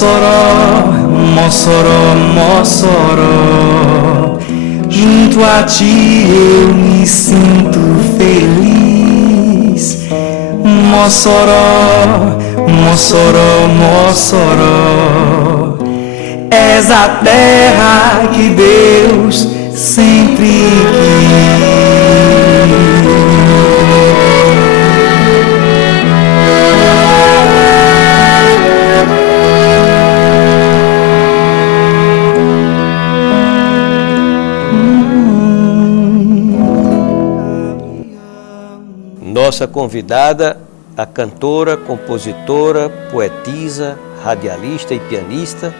Mossoró, Mossoró, Mossoró, junto a ti eu me sinto feliz. Mossoró, Mossoró, Mossoró, és a terra que Deus sempre quis. Nossa convidada, a cantora, compositora, poetisa, radialista e pianista,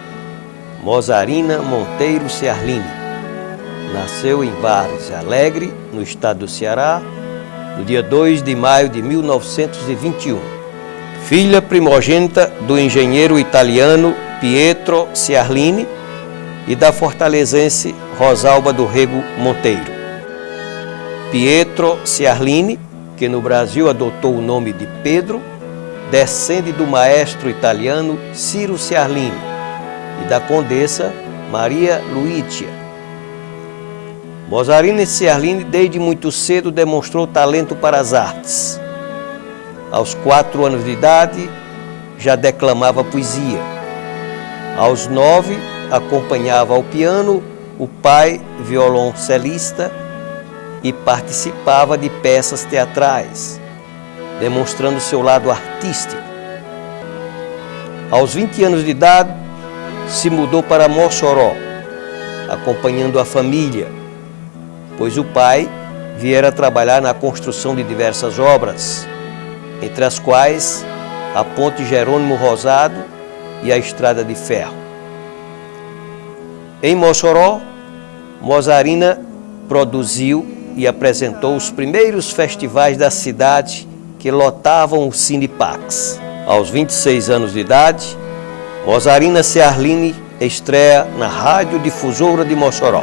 Mozarina Monteiro Ciarline. Nasceu em Várzea Alegre, no estado do Ceará, no dia 2 de maio de 1921. Filha primogênita do engenheiro italiano Pietro Ciarline e da fortalezense Rosalba do Rego Monteiro. Pietro Ciarline, que no Brasil adotou o nome de Pedro, descende do maestro italiano Ciro Ciarline e da condessa Maria Luítia. Mozarina Ciarline, desde muito cedo, demonstrou talento para as artes. Aos 4 anos de idade, já declamava poesia. Aos 9, acompanhava ao piano o pai violoncelista e participava de peças teatrais, demonstrando seu lado artístico. Aos 20 anos de idade, se mudou para Mossoró, acompanhando a família, pois o pai viera trabalhar na construção de diversas obras, entre as quais a Ponte Jerônimo Rosado e a Estrada de Ferro. Em Mossoró, Mozarina produziu e apresentou os primeiros festivais da cidade que lotavam o Cine Pax. Aos 26 anos de idade, Mozarina Ciarline estreia na Rádio Difusora de Mossoró.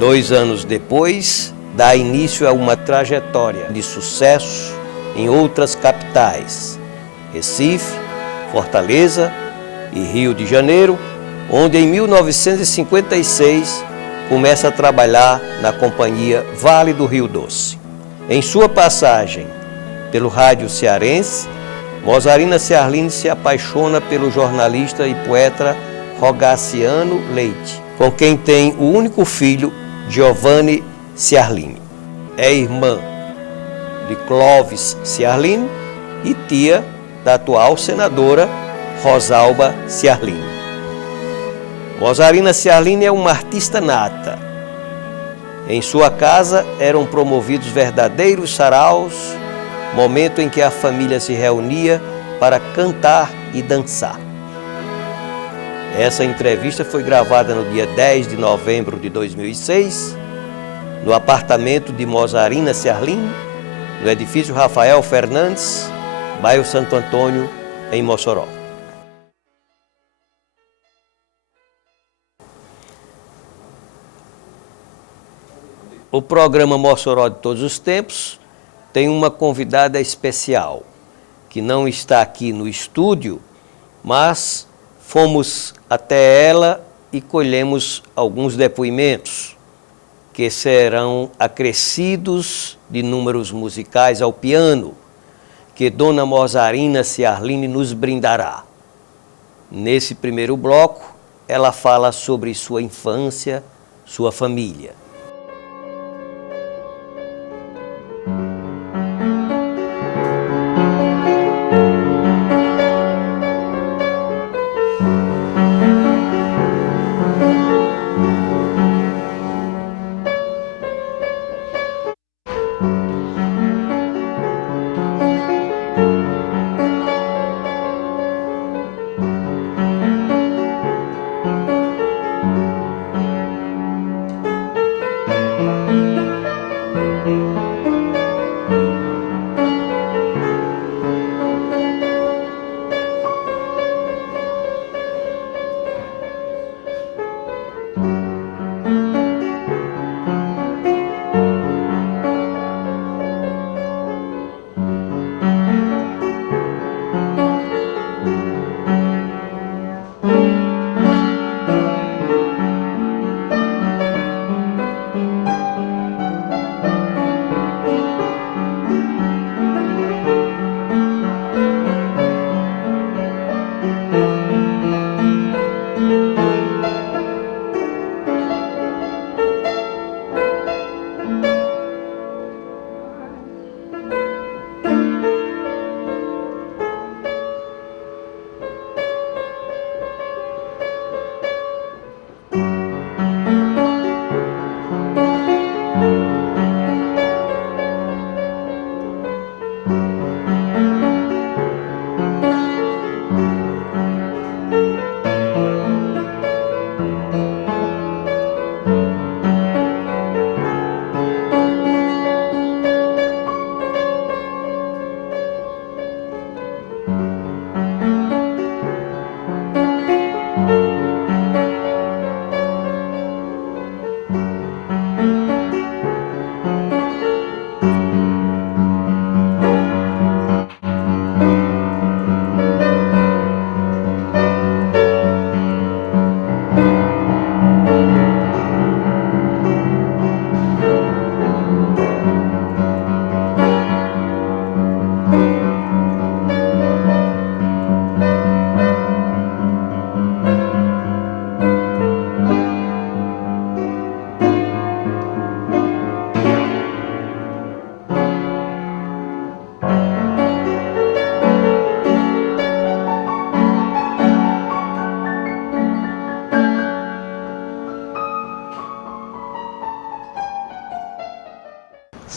2 anos depois, dá início a uma trajetória de sucesso em outras capitais, Recife, Fortaleza e Rio de Janeiro, onde em 1956 começa a trabalhar na companhia Vale do Rio Doce. Em sua passagem pelo rádio cearense, Mozarina Ciarline se apaixona pelo jornalista e poeta Rogaciano Leite, com quem tem o único filho, Giovanni Ciarline. É irmã de Clóvis Ciarline e tia da atual senadora Rosalba Ciarline. Mozarina Ciarline é uma artista nata. Em sua casa eram promovidos verdadeiros saraus, momento em que a família se reunia para cantar e dançar. Essa entrevista foi gravada no dia 10 de novembro de 2006, no apartamento de Mozarina Ciarline, no edifício Rafael Fernandes, bairro Santo Antônio, em Mossoró. O programa Mossoró de Todos os Tempos tem uma convidada especial, que não está aqui no estúdio, mas fomos até ela e colhemos alguns depoimentos, que serão acrescidos de números musicais ao piano, que Dona Mozarina Ciarline nos brindará. Nesse primeiro bloco, ela fala sobre sua infância, sua família.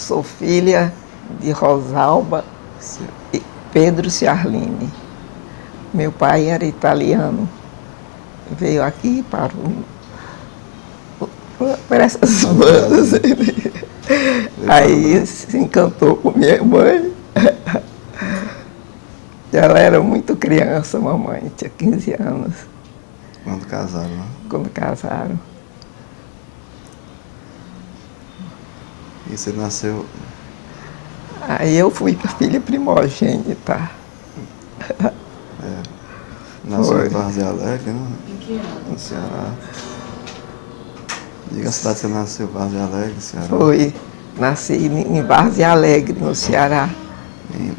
sou filha de Rosalba e Pedro Ciarline. Meu pai era italiano. Veio aqui para essas bandas. Aí se encantou com minha mãe. Ela era muito criança, mamãe, tinha 15 anos. Quando casaram, né? Quando casaram. E você nasceu... Aí eu fui a filha primogênita. Nasceu Foi. em Várzea Alegre, né? No Ceará. Diga a cidade que você nasceu, Várzea Alegre, Ceará. Foi. Nasci em Várzea Alegre, no Ceará,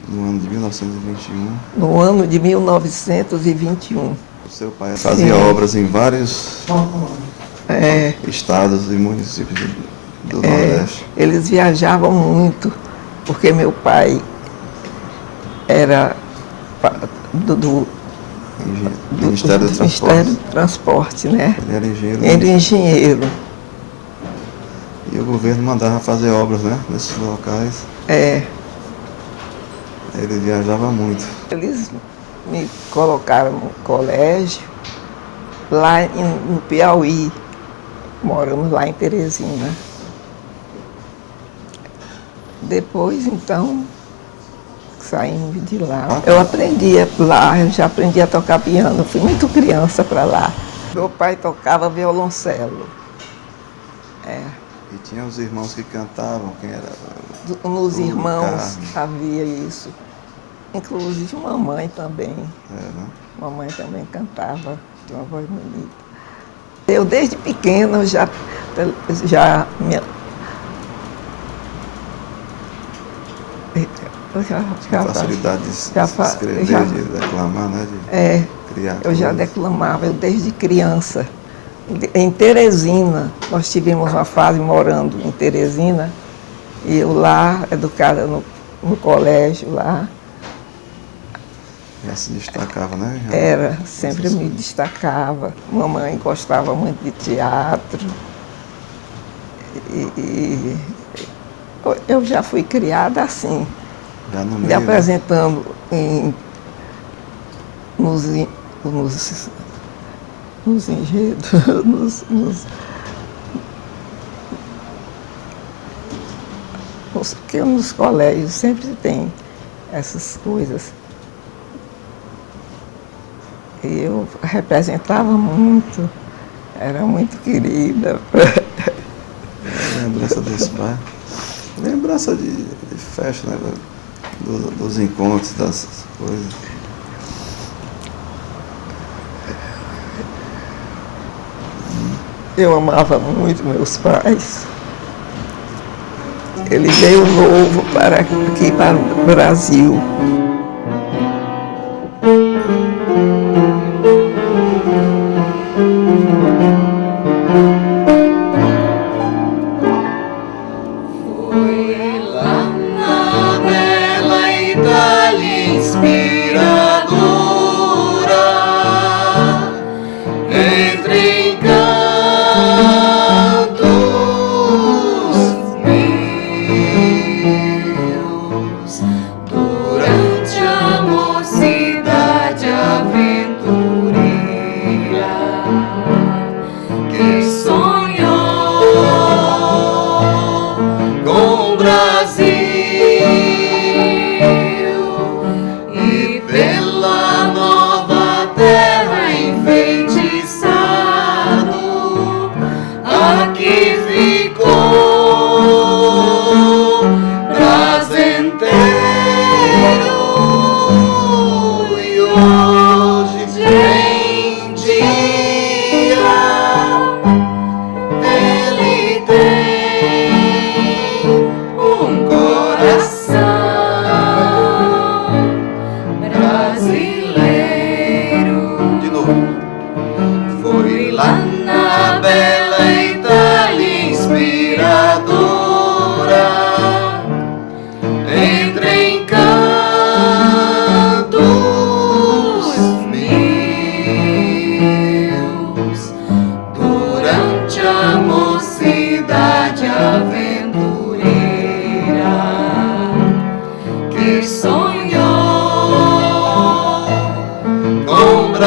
No ano de 1921. no ano de 1921. O seu pai fazia obras em vários estados e municípios do Nordeste. Eles viajavam muito, porque meu pai era do Ministério do Transporte. Ministério do Transporte, né? Ele era engenheiro. Ele era engenheiro. E o governo mandava fazer obras, né? Nesses locais. Ele viajava muito. Eles me colocaram no colégio, lá no Piauí. Moramos lá em Teresina. Depois, então, saímos de lá. Eu aprendia lá, eu já aprendi a tocar piano. Fui muito criança para lá. Meu pai tocava violoncelo. E tinha os irmãos que cantavam, quem era? Nos irmãos Carlos. havia isso. Inclusive mamãe também. Né? Mamãe também cantava, tinha uma voz bonita. Eu desde pequena já Facilidade de escrever, de declamar, né? De criar eu já coisas. declamava, eu desde criança. Em Teresina, nós tivemos uma fase morando em Teresina, e eu lá, educada no colégio lá. Já se destacava, né? Sempre me destacava. Mamãe gostava muito de teatro. E eu já fui criada assim, Já no me meio, apresentando nos enredos, porque nos colégios sempre tem essas coisas. E eu representava muito, era muito querida. Lembrança desse pai. Lembrança de festa, né? Dos encontros, das coisas. Eu amava muito meus pais. Ele veio novo aqui para o Brasil. Foi lá na bela Itália inspiradora, entre encantos meus, durante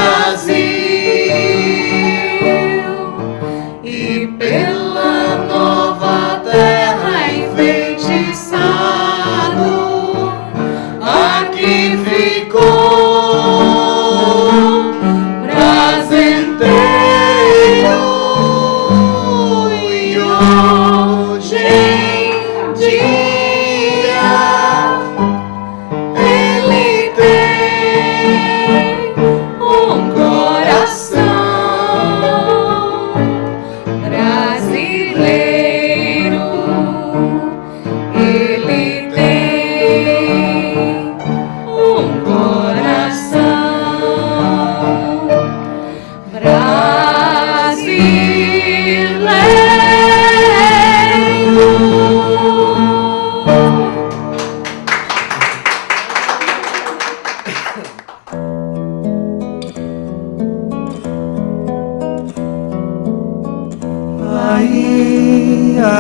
Brasil e pela nova terra enfeitiçado, aqui ficou prazenteiro e hoje em dia ele tem um coração brasileiro. Ele tem um coração brasileiro. Ai, ai, ai.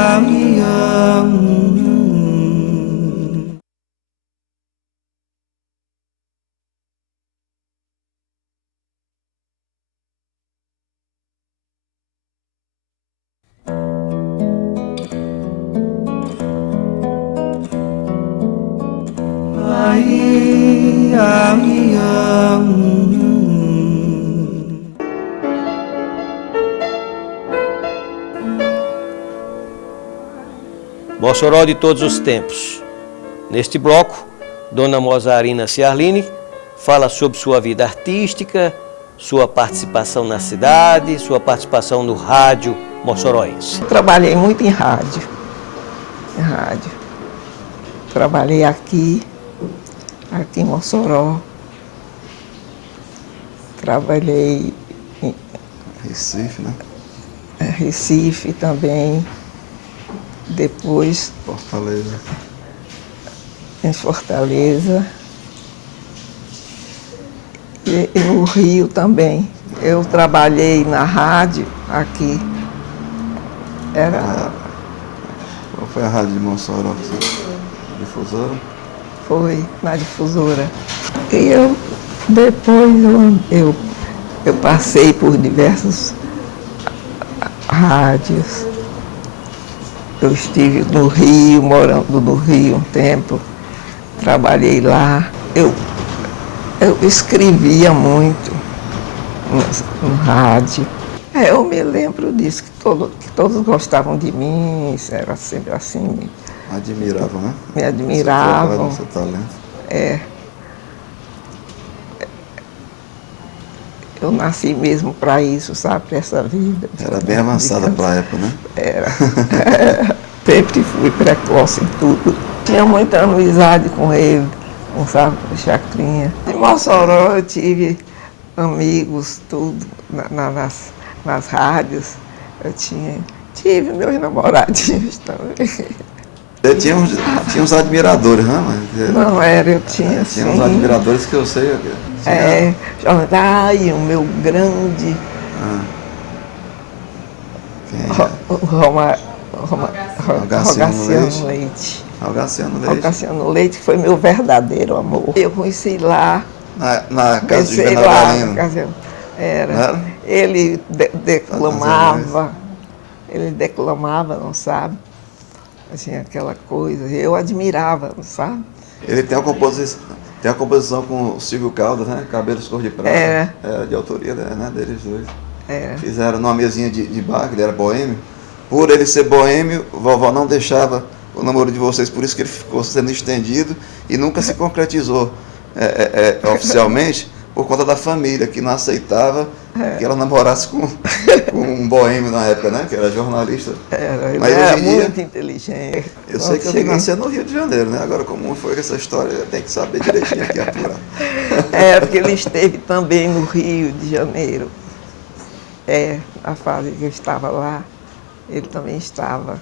Ai, ai, ai. Mossoró de todos os tempos. Neste bloco, Dona Mozarina Ciarline fala sobre sua vida artística, sua participação na cidade, sua participação no rádio moçoroense. Trabalhei muito em rádio. Em rádio. Trabalhei aqui em Mossoró. Trabalhei em Recife, né? Recife também. Depois Fortaleza. em Fortaleza. E no Rio também. Eu trabalhei na rádio aqui. Qual foi a rádio de Mossoró? Difusora? Foi na difusora. E eu depois eu passei por diversas rádios. Eu estive no Rio, morando no Rio um tempo, trabalhei lá. Eu escrevia muito no rádio. Eu me lembro disso, que todos gostavam de mim, era sempre assim. Admiravam, né? Me admiravam. Seu talento. Eu nasci mesmo para isso, sabe? Para essa vida. Era bem avançada para a época, né? Era. Sempre fui precoce em tudo. Tinha muita amizade com ele, com o Sábio Chacrinha. Em Mossoró eu tive amigos, tudo, nas rádios. Eu tive meus namoradinhos também. Tinha uns admiradores, né? Não era, eu tinha sim. Tinha uns admiradores que eu sei. O meu grande Rogaciano Leite. Rogaciano Leite foi meu verdadeiro amor. Eu conheci lá. Na casa de Juvenal Galeno. Era. Ele declamava, não sabe? Assim, aquela coisa. Eu admirava, não sabe? Ele tem a composição com o Silvio Caldas, né? Cabelos Cor de Prata. Era de autoria, né? Deles dois. Era. Fizeram numa mesinha de bar, ele era boêmio. Por ele ser boêmio, vovó não deixava o namoro de vocês, por isso que ele ficou sendo estendido e nunca se concretizou oficialmente, por conta da família, que não aceitava que ela namorasse com um boêmio na época, né? Que era jornalista. Ele Mas era hoje em dia, muito inteligente. eu sei que ele nasceu no Rio de Janeiro, né? Agora, como foi essa história, tem que saber direitinho aqui apurar. Porque ele esteve também no Rio de Janeiro. A fase que eu estava lá, ele também estava.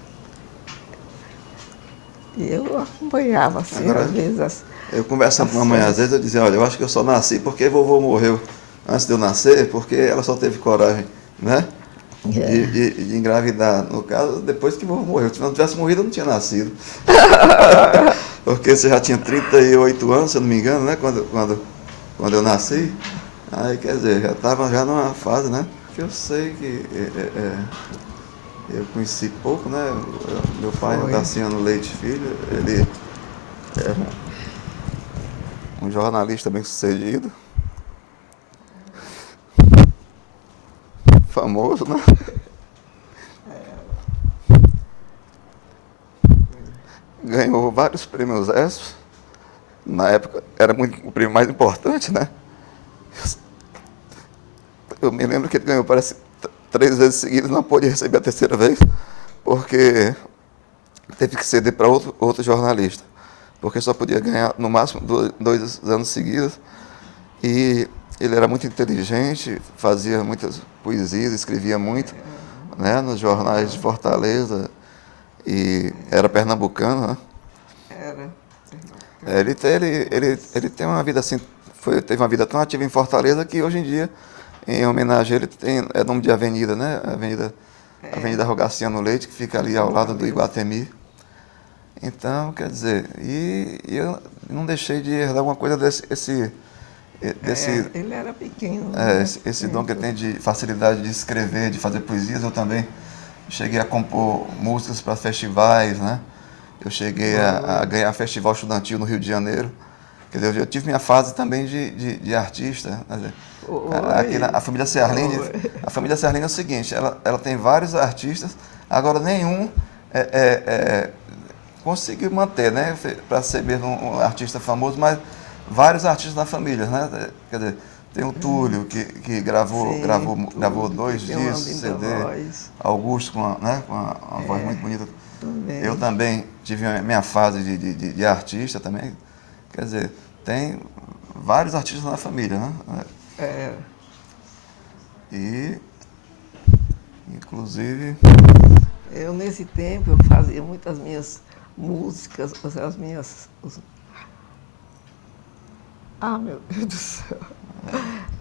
E eu acompanhava, assim, Agora, às vezes. Eu conversando com a mãe, às vezes eu dizia, olha, eu acho que eu só nasci porque vovô morreu antes de eu nascer, porque ela só teve coragem, né? De engravidar, no caso, depois que vovô morreu. Se não tivesse morrido, eu não tinha nascido. Porque você já tinha 38 anos, se eu não me engano, né? Quando eu nasci. Aí, quer dizer, já estava já numa fase, né? Que eu sei que eu conheci pouco, né? Meu pai, Foi. Tassiano Leite Filho, ele era um jornalista bem sucedido, famoso, né? Ganhou vários prêmios ESPS. Na época era muito, o prêmio mais importante, né? Eu me lembro que ele ganhou, parece, 3 vezes seguidas, não pôde receber a terceira vez, porque teve que ceder para outro jornalista, porque só podia ganhar no máximo 2 anos seguidos. E ele era muito inteligente, fazia muitas poesias, escrevia muito, né, nos jornais de Fortaleza, e era pernambucano, né? Era. Ele tem uma vida assim, teve uma vida tão ativa em Fortaleza que hoje em dia, em homenagem a ele, é nome de avenida, né? Avenida Rogaciano Leite, que fica ali ao lado do Iguatemi. Então, quer dizer, e eu não deixei de herdar alguma coisa desse Ele era pequeno. esse dom que ele tem de facilidade de escrever, de fazer poesias. Eu também cheguei a compor músicas para festivais, né? Eu cheguei a ganhar festival estudantil no Rio de Janeiro. Quer dizer, eu tive minha fase também de artista. Né? Aqui a família Serlini, é o seguinte, ela tem vários artistas, agora nenhum conseguiu manter, né? Para ser mesmo um artista famoso, mas vários artistas na família, né? Quer dizer, tem o Túlio, que gravou 2 discos, CD, Augusto com uma voz muito bonita. Também. Eu também tive a minha fase de artista também. Quer dizer, tem vários artistas na família, né? E, inclusive... Eu, nesse tempo, eu fazia muitas minhas músicas, as minhas... Ah, meu Deus do céu!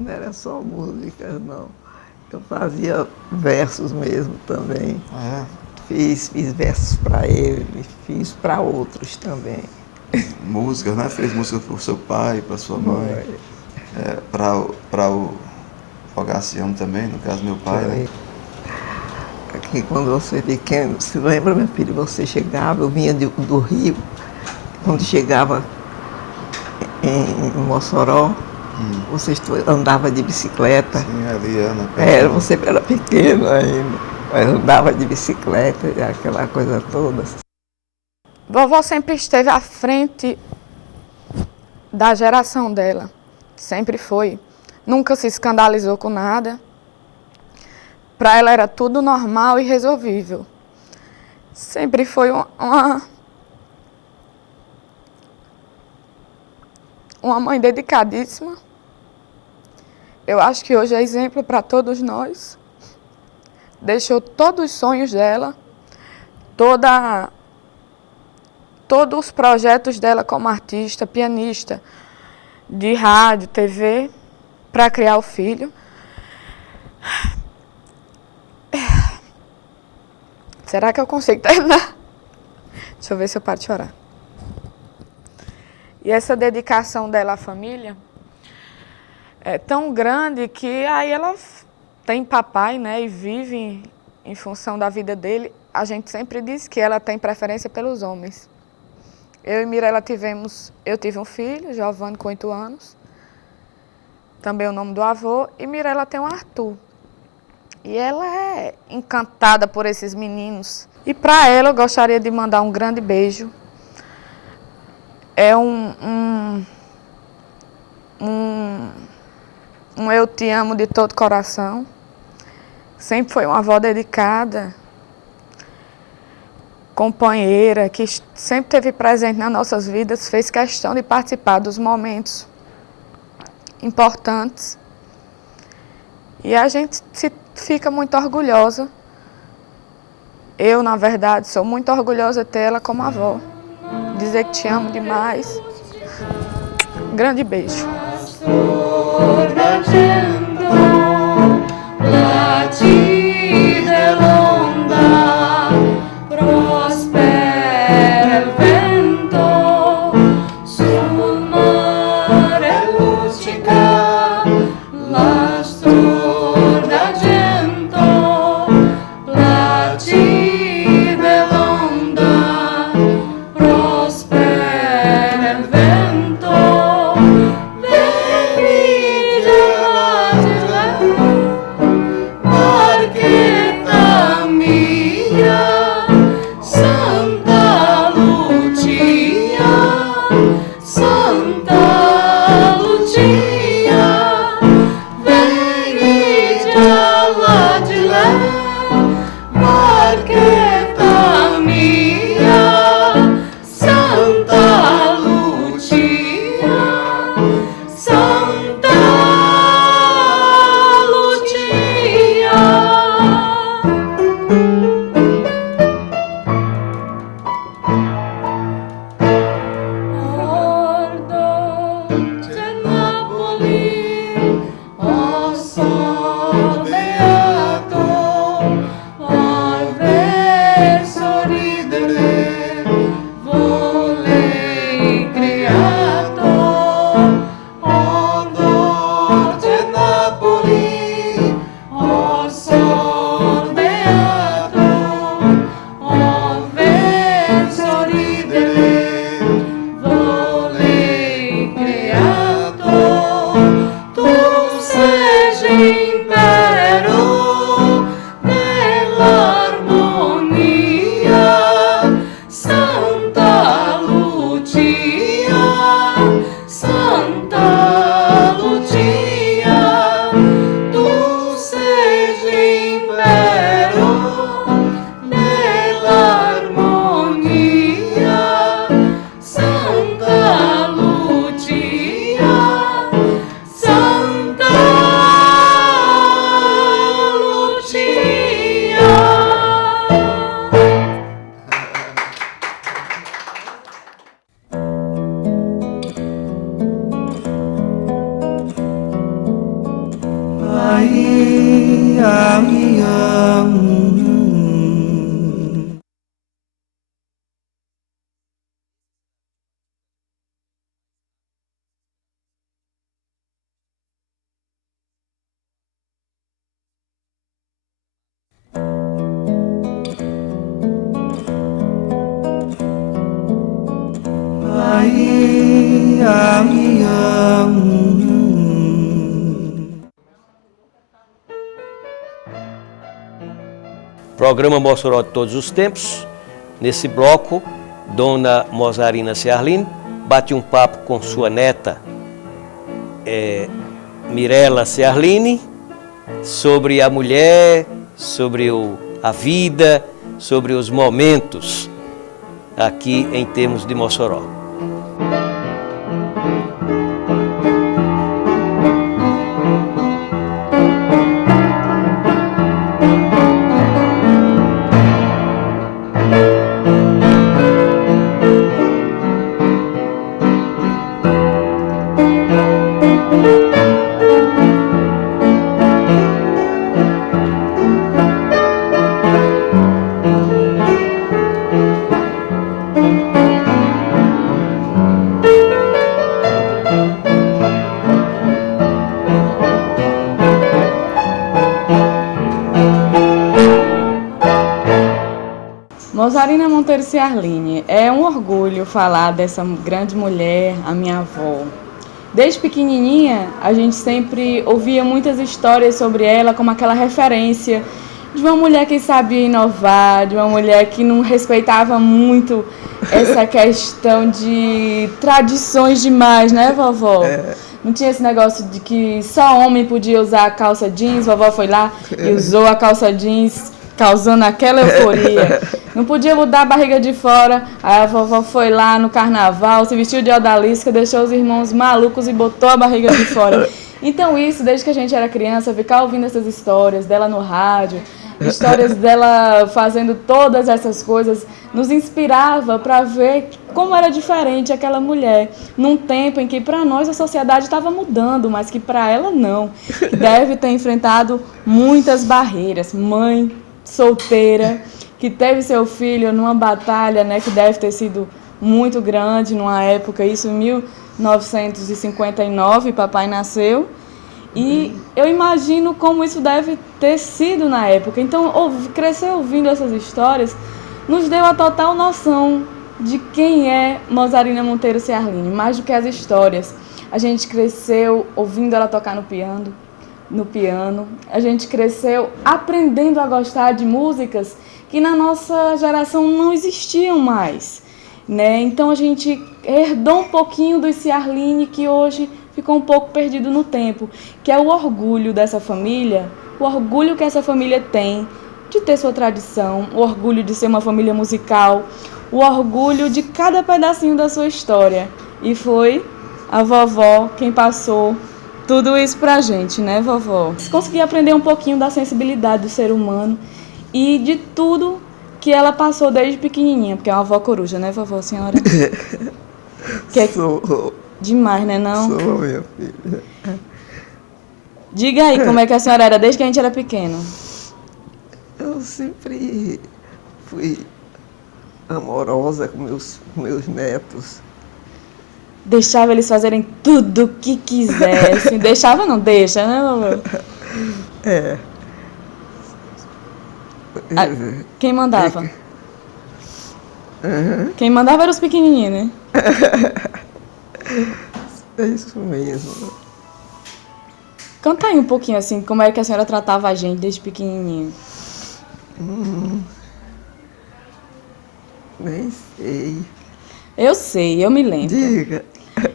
Não era só músicas, não. Eu fazia versos mesmo também. Fiz versos para ele, fiz para outros também. Músicas, né? Fez música para o seu pai, para sua mãe, para o Rogaciano também, no caso meu pai, né? Aqui, quando você é pequeno, se lembra, meu filho, você chegava, eu vinha do Rio, quando chegava em Mossoró, você andava de bicicleta. Sim, ali, Ana. Você era pequeno ainda, mas andava de bicicleta, aquela coisa toda. Vovó sempre esteve à frente da geração dela, sempre foi. Nunca se escandalizou com nada. Para ela era tudo normal e resolvível. Sempre foi uma mãe dedicadíssima. Eu acho que hoje é exemplo para todos nós. Deixou todos os sonhos dela, todos os projetos dela como artista, pianista, de rádio, TV, para criar o filho. Será que eu consigo terminar? Deixa eu ver se eu paro de chorar. E essa dedicação dela à família é tão grande que aí ela tem papai, né, e vive em função da vida dele. A gente sempre diz que ela tem preferência pelos homens. Eu e Mirella eu tive um filho, Giovanni, com 8 anos. Também o nome do avô. E Mirella tem um Arthur. E ela é encantada por esses meninos. E para ela eu gostaria de mandar um grande beijo. É um eu te amo de todo coração. Sempre foi uma avó dedicada, companheira, que sempre esteve presente nas nossas vidas, fez questão de participar dos momentos importantes. E a gente fica muito orgulhosa. Eu, na verdade, sou muito orgulhosa de ter ela como avó. Dizer que te amo demais. Grande beijo. Programa Mossoró de Todos os Tempos. Nesse bloco, Dona Mozarina Ciarline bate um papo com sua neta, Mirela Ciarline, sobre a mulher, sobre a vida, sobre os momentos aqui em termos de Mossoró. Mozarina Monteiro Ciarline, é um orgulho falar dessa grande mulher, a minha avó. Desde pequenininha, a gente sempre ouvia muitas histórias sobre ela como aquela referência de uma mulher que sabia inovar, de uma mulher que não respeitava muito essa questão de tradições demais, né, vovó? Não tinha esse negócio de que só homem podia usar a calça jeans, vovó foi lá e usou a calça jeans, causando aquela euforia. Não podia mudar a barriga de fora. Aí a vovó foi lá no carnaval, se vestiu de odalisca, deixou os irmãos malucos e botou a barriga de fora. Então isso, desde que a gente era criança, ficar ouvindo essas histórias dela no rádio, histórias dela fazendo todas essas coisas, nos inspirava para ver como era diferente aquela mulher, num tempo em que para nós a sociedade estava mudando, mas que para ela não. Que deve ter enfrentado muitas barreiras. Mãe solteira, que teve seu filho numa batalha, né, que deve ter sido muito grande numa época, isso em 1959, papai nasceu, e eu imagino como isso deve ter sido na época. Então, crescer ouvindo essas histórias nos deu a total noção de quem é Mozarina Monteiro Ciarline, mais do que as histórias. A gente cresceu ouvindo ela tocar no piano, a gente cresceu aprendendo a gostar de músicas que na nossa geração não existiam mais, né? Então a gente herdou um pouquinho do Ciarline que hoje ficou um pouco perdido no tempo, que é o orgulho dessa família, o orgulho que essa família tem de ter sua tradição, o orgulho de ser uma família musical, o orgulho de cada pedacinho da sua história. E foi a vovó quem passou tudo isso pra gente, né, vovó? Consegui aprender um pouquinho da sensibilidade do ser humano e de tudo que ela passou desde pequenininha, porque é uma avó coruja, né, vovó, senhora? Sou. Demais, né, não? Sou, minha filha. Diga aí como é que a senhora era desde que a gente era pequeno. Eu sempre fui amorosa com meus netos. Deixava eles fazerem tudo o que quisessem. Deixava, não deixa, né, vovó? Quem mandava? Quem mandava eram os pequenininhos, né? É isso mesmo. Conta aí um pouquinho, assim, como é que a senhora tratava a gente desde pequenininho. Nem sei. Eu sei, eu me lembro. Diga.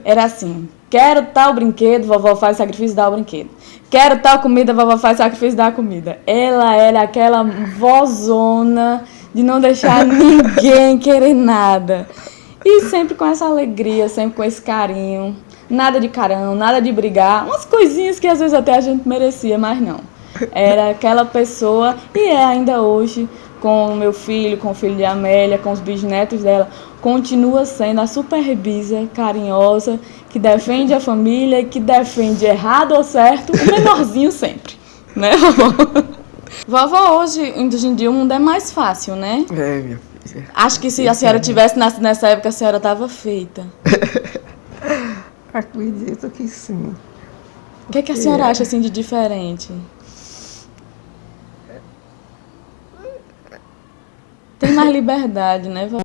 Era assim, quero tal brinquedo, vovó faz sacrifício, dá o brinquedo. Quero tal comida, vovó faz sacrifício, dá a comida. Ela era aquela vozona de não deixar ninguém querer nada. E sempre com essa alegria, sempre com esse carinho. Nada de carão, nada de brigar. Umas coisinhas que às vezes até a gente merecia, mas não. Era aquela pessoa, e é ainda hoje, com o meu filho, com o filho de Amélia, com os bisnetos dela, continua sendo a superbisa, carinhosa, que defende a família, que defende errado ou certo, o menorzinho sempre. Né, vovó? Vovó, hoje em dia o mundo é mais fácil, né? É, minha filha. Acho que se a senhora tivesse nascido nessa época, a senhora estava feita. Acredito que sim. O que a senhora acha assim de diferente? Tem mais liberdade, né, vovó?